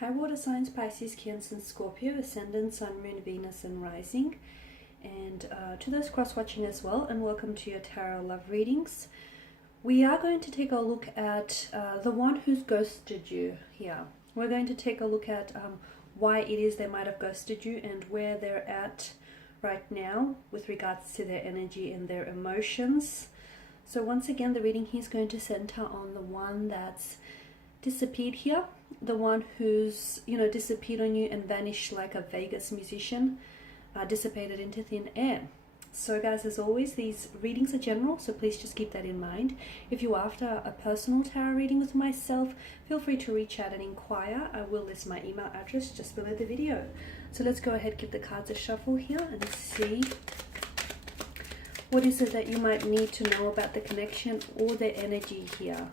High water signs: Pisces, Cancer, and Scorpio, Ascendant, Sun, Moon, Venus, and Rising. And to those cross-watching as well, and welcome to your tarot love readings. We are going to take a look at the one who's ghosted you here. We're going to take a look at why it is they might have ghosted you and where they're at right now with regards to their energy and their emotions. So once again, the reading here is going to center on the one that's disappeared here, the one who's, disappeared on you and vanished like a Vegas musician, dissipated into thin air. So guys, as always, these readings are general, so please just keep that in mind. If you're after a personal tarot reading with myself, feel free to reach out and inquire. I will list my email address just below the video. So let's go ahead, give the cards a shuffle here and see what is it that you might need to know about the connection or their energy here.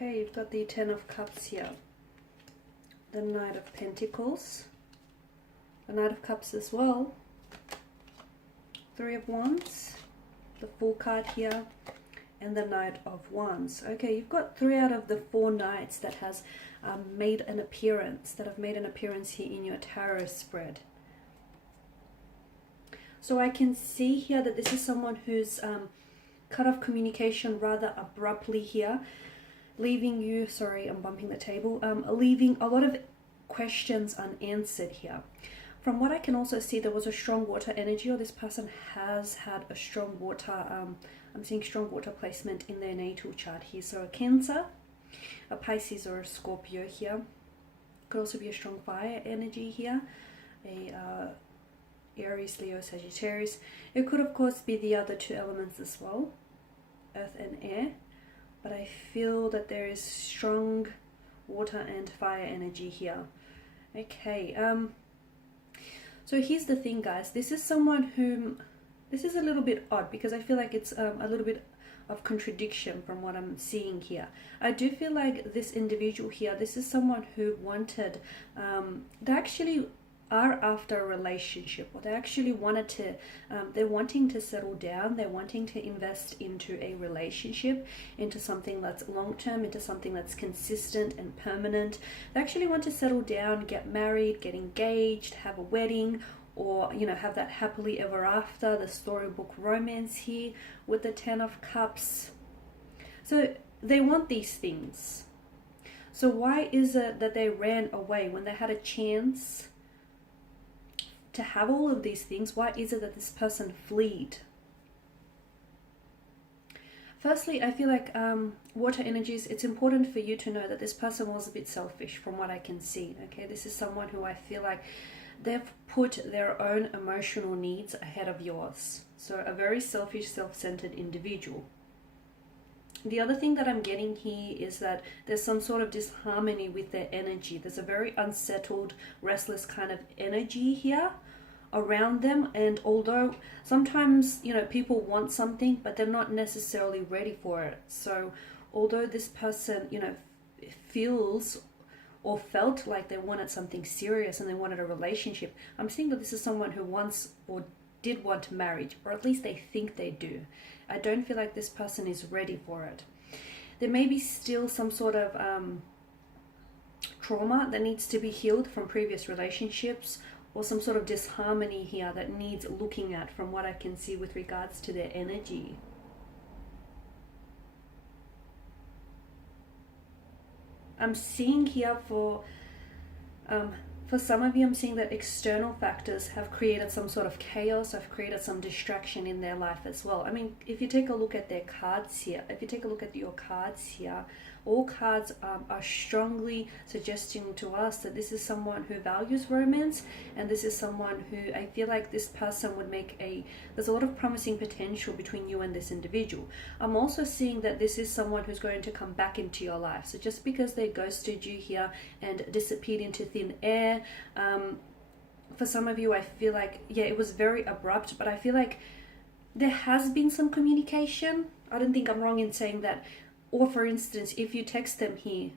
Okay, you've got the Ten of Cups here, the Knight of Pentacles, the Knight of Cups as well, Three of Wands, the Fool card here, and the Knight of Wands. Okay, you've got 3 out of the 4 knights that has made an appearance, here in your tarot spread. So I can see here that this is someone who's cut off communication rather abruptly here, leaving you, sorry, I'm bumping the table, leaving a lot of questions unanswered here. From what I can also see, there was a strong water energy, or this person has had a strong water, I'm seeing strong water placement in their natal chart here. So a Cancer, a Pisces, or a Scorpio here. Could also be a strong fire energy here, a Aries, Leo, Sagittarius. It could of course be the other 2 elements as well, earth and air. But I feel that there is strong water and fire energy here. Okay, so here's the thing, guys. This is someone whom, this is a little bit odd because I feel like it's a little bit of contradiction from what I'm seeing here. I do feel like this individual here, this is someone who wanted, they actually are after a relationship, or they actually wanted to, they're wanting to settle down, they're wanting to invest into a relationship, into something that's long-term, into something that's consistent and permanent. They actually want to settle down, get married, get engaged, have a wedding, or have that happily ever after, the storybook romance here with the 10 of Cups. So they want these things. So why is it that they ran away when they had a chance to have all of these things? Why is it that this person fled? Firstly, I feel like water energies, it's important for you to know that this person was a bit selfish from what I can see. Okay, this is someone who I feel like they've put their own emotional needs ahead of yours. So a very selfish, self-centered individual. The other thing that I'm getting here is that there's some sort of disharmony with their energy. There's a very unsettled, restless kind of energy here around them. And although sometimes, people want something, but they're not necessarily ready for it. So although this person, feels or felt like they wanted something serious and they wanted a relationship, I'm seeing that this is someone who wants or did want marriage, or at least they think they do. I don't feel like this person is ready for it. There may be still some sort of trauma that needs to be healed from previous relationships, or some sort of disharmony here that needs looking at from what I can see with regards to their energy. I'm seeing here for some of you, I'm seeing that external factors have created some sort of chaos, have created some distraction in their life as well. I mean, if you take a look at their cards here, if you take a look at your cards here, all cards are strongly suggesting to us that this is someone who values romance, and this is someone who I feel like this person would make there's a lot of promising potential between you and this individual. I'm also seeing that this is someone who's going to come back into your life. So just because they ghosted you here and disappeared into thin air, for some of you, I feel like, yeah, it was very abrupt, but I feel like there has been some communication. I don't think I'm wrong in saying that. Or for instance, if you text them here,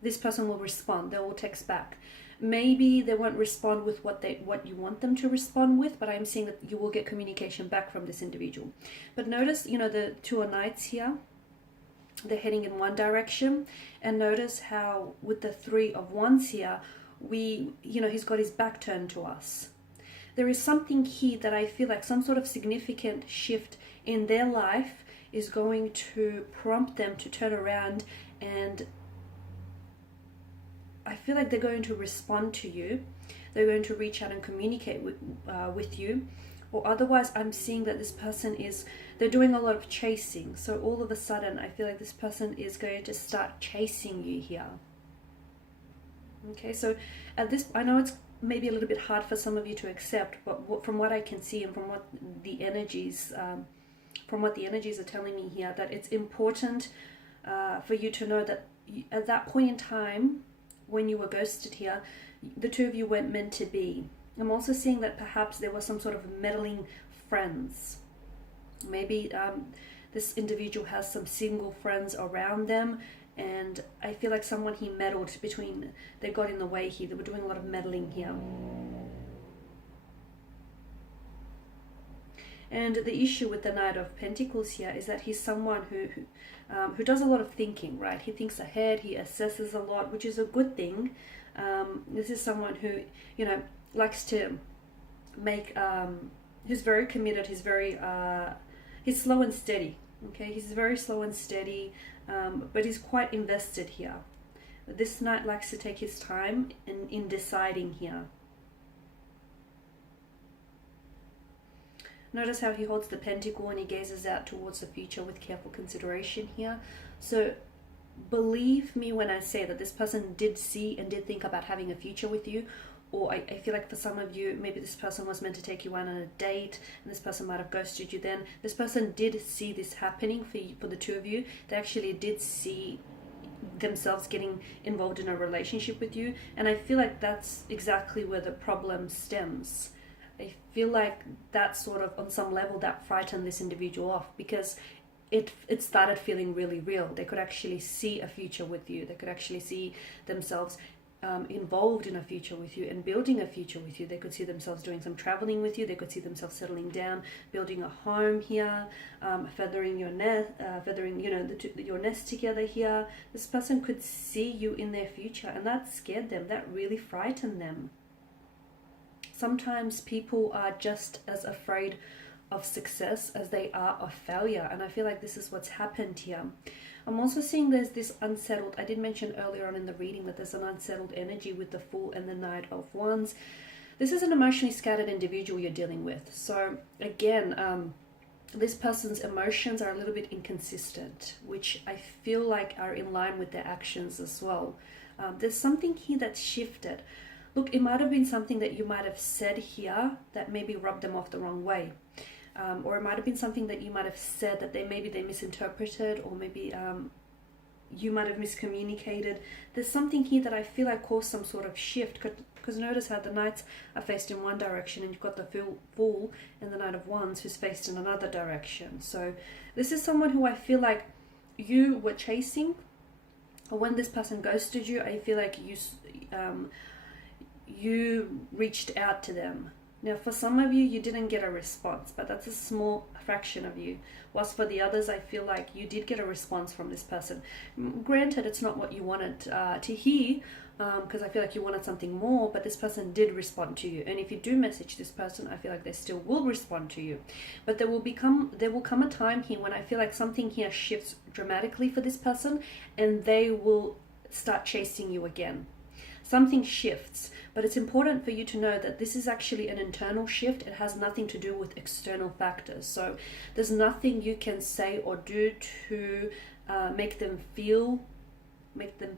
this person will respond. They will text back. Maybe they won't respond with what you want them to respond with, but I'm seeing that you will get communication back from this individual. But notice, you know, the Two of Knights here, they're heading in one direction. And notice how with the Three of Wands here, he's got his back turned to us. There is something here that I feel like some sort of significant shift in their life is going to prompt them to turn around, and I feel like they're going to respond to you. They're going to reach out and communicate with you. Or otherwise, I'm seeing that this person they're doing a lot of chasing. So all of a sudden, I feel like this person is going to start chasing you here. Okay, so at this, I know it's maybe a little bit hard for some of you to accept, but from what I can see and from what the energies are telling me here, that it's important for you to know that at that point in time when you were ghosted here, the two of you weren't meant to be. I'm also seeing that perhaps there was some sort of meddling friends. Maybe this individual has some single friends around them, and I feel like someone he meddled between, they got in the way here. They were doing a lot of meddling here. And the issue with the Knight of Pentacles here is that he's someone who does a lot of thinking, right? He thinks ahead, he assesses a lot, which is a good thing. This is someone who, likes to make, who's very committed, he's slow and steady, okay? He's very slow and steady, but he's quite invested here. This Knight likes to take his time in deciding here. Notice how he holds the pentacle and he gazes out towards the future with careful consideration here. So believe me when I say that this person did see and did think about having a future with you. Or I feel like for some of you, maybe this person was meant to take you on a date and this person might have ghosted you then. This person did see this happening for the two of you. They actually did see themselves getting involved in a relationship with you. And I feel like that's exactly where the problem stems. I feel like that sort of, on some level, that frightened this individual off, because it started feeling really real. They could actually see a future with you. They could actually see themselves involved in a future with you and building a future with you. They could see themselves doing some traveling with you. They could see themselves settling down, building a home here, feathering your nest, your nest together here. This person could see you in their future, and that scared them. That really frightened them. Sometimes people are just as afraid of success as they are of failure, and I feel like this is what's happened here. I'm also seeing there's this unsettled, I did mention earlier on in the reading that there's an unsettled energy with the Fool and the Knight of Wands. This is an emotionally scattered individual you're dealing with. So again, this person's emotions are a little bit inconsistent, which I feel like are in line with their actions as well. There's something here that's shifted. Look, it might have been something that you might have said here that maybe rubbed them off the wrong way. Or it might have been something that you might have said that they misinterpreted, or maybe you might have miscommunicated. There's something here that I feel like caused some sort of shift, because notice how the Knights are faced in one direction and you've got the Fool and the Knight of Wands who's faced in another direction. So this is someone who I feel like you were chasing, or when this person ghosted you, I feel like you reached out to them. Now, for some of you, you didn't get a response, but that's a small fraction of you. Whilst for the others, I feel like you did get a response from this person. Granted, it's not what you wanted to hear, because I feel like you wanted something more, but this person did respond to you. And if you do message this person, I feel like they still will respond to you. But there will come a time here when I feel like something here shifts dramatically for this person, and they will start chasing you again. Something shifts, but it's important for you to know that this is actually an internal shift. It has nothing to do with external factors. So there's nothing you can say or do to make them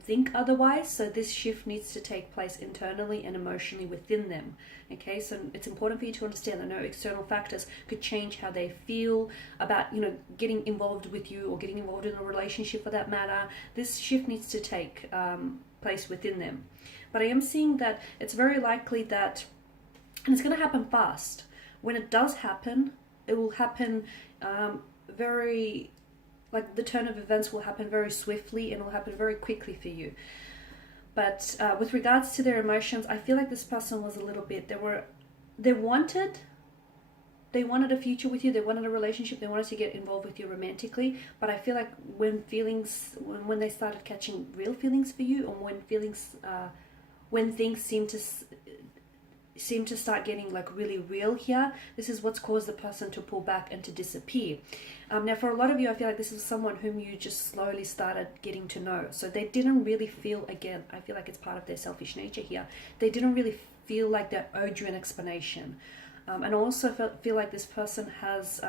think otherwise. So this shift needs to take place internally and emotionally within them. Okay, so it's important for you to understand that no external factors could change how they feel about, getting involved with you or getting involved in a relationship for that matter. This shift needs to take place within them. But I am seeing that it's very likely that And it's going to happen fast. When it does happen, it will happen very, like the turn of events will happen very swiftly and will happen very quickly for you. But with regards to their emotions, I feel like this person was a little bit, they wanted a future with you, they wanted a relationship, they wanted to get involved with you romantically, but I feel like when they started catching real feelings for you, or when things seem to start getting like really real here, this is what's caused the person to pull back and to disappear. Now for a lot of you, I feel like this is someone whom you just slowly started getting to know, so they didn't really feel, again, I feel like it's part of their selfish nature here, they didn't really feel like they owed you an explanation. And also feel like this person has,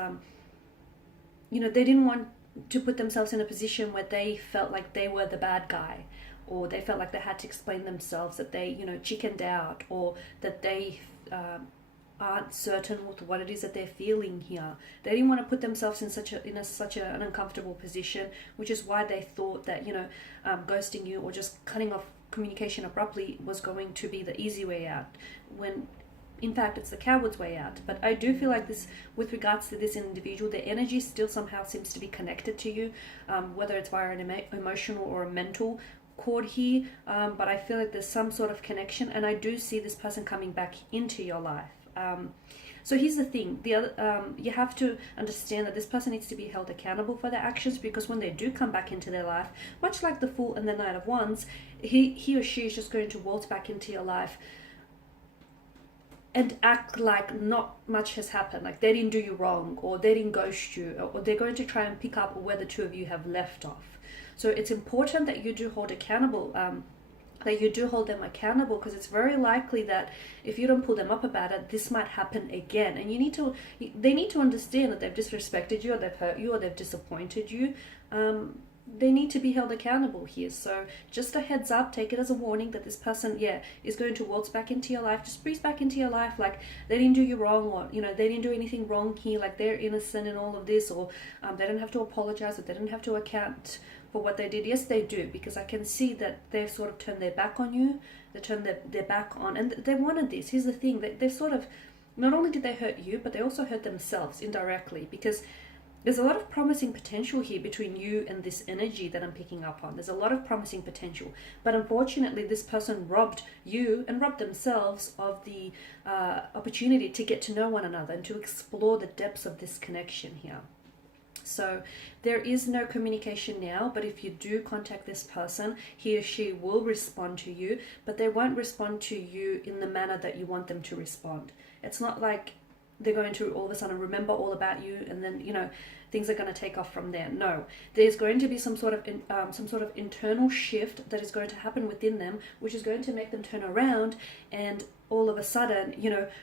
they didn't want to put themselves in a position where they felt like they were the bad guy, or they felt like they had to explain themselves, that they, chickened out, or that they aren't certain with what it is that they're feeling here. They didn't want to put themselves in such an uncomfortable position, which is why they thought that, ghosting you or just cutting off communication abruptly was going to be the easy way out, when in fact it's the coward's way out. But I do feel like this, with regards to this individual, their energy still somehow seems to be connected to you, whether it's via an emotional or a mental cord here, but I feel like there's some sort of connection, and I do see this person coming back into your life. So here's the thing, you have to understand that this person needs to be held accountable for their actions, because when they do come back into their life, much like the Fool and the Knight of Wands, he or she is just going to waltz back into your life and act like not much has happened, like they didn't do you wrong, or they didn't ghost you, or they're going to try and pick up where the two of you have left off. So it's important that you do hold them accountable, because it's very likely that if you don't pull them up about it, this might happen again. And they need to understand that they've disrespected you, or they've hurt you, or they've disappointed you. They need to be held accountable here. So just a heads up, take it as a warning that this person, is going to waltz back into your life, just breeze back into your life like they didn't do you wrong, or, they didn't do anything wrong here, like they're innocent in all of this, or they don't have to apologize, or they don't have to account for what they did. Yes, they do, because I can see that they've sort of turned their back on you, they turned their back on, and they wanted this. Here's the thing, they've sort of, not only did they hurt you, but they also hurt themselves indirectly, because there's a lot of promising potential here between you and this energy that I'm picking up on. There's a lot of promising potential, but unfortunately this person robbed you and robbed themselves of the opportunity to get to know one another and to explore the depths of this connection here. So there is no communication now, but if you do contact this person, he or she will respond to you, but they won't respond to you in the manner that you want them to respond. It's not like they're going to all of a sudden remember all about you, and then things are going to take off from there. No, there's going to be some sort of internal shift that is going to happen within them, which is going to make them turn around and all of a sudden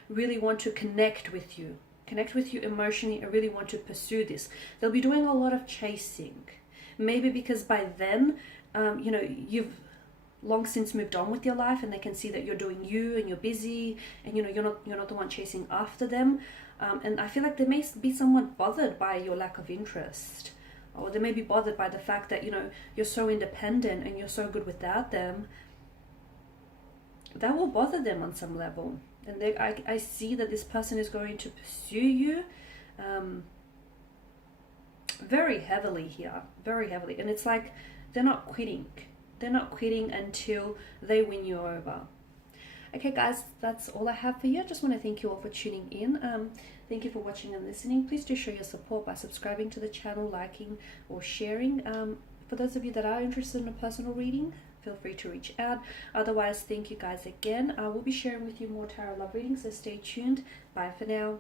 really want to connect with you emotionally, and really want to pursue this. They'll be doing a lot of chasing, maybe because by then you've long since moved on with your life, and they can see that you're doing you and you're busy, and you're not the one chasing after them, and I feel like they may be somewhat bothered by your lack of interest, or they may be bothered by the fact that you're so independent and you're so good without them. That will bother them on some level, and I see that this person is going to pursue you very heavily here, very heavily, and it's like they're not quitting until they win you over. Okay guys, that's all I have for you. I just want to thank you all for tuning in. Thank you for watching and listening. Please do show your support by subscribing to the channel, liking or sharing. For those of you that are interested in a personal reading, feel free to reach out. Otherwise, thank you guys again. I will be sharing with you more tarot love readings, so stay tuned. Bye for now.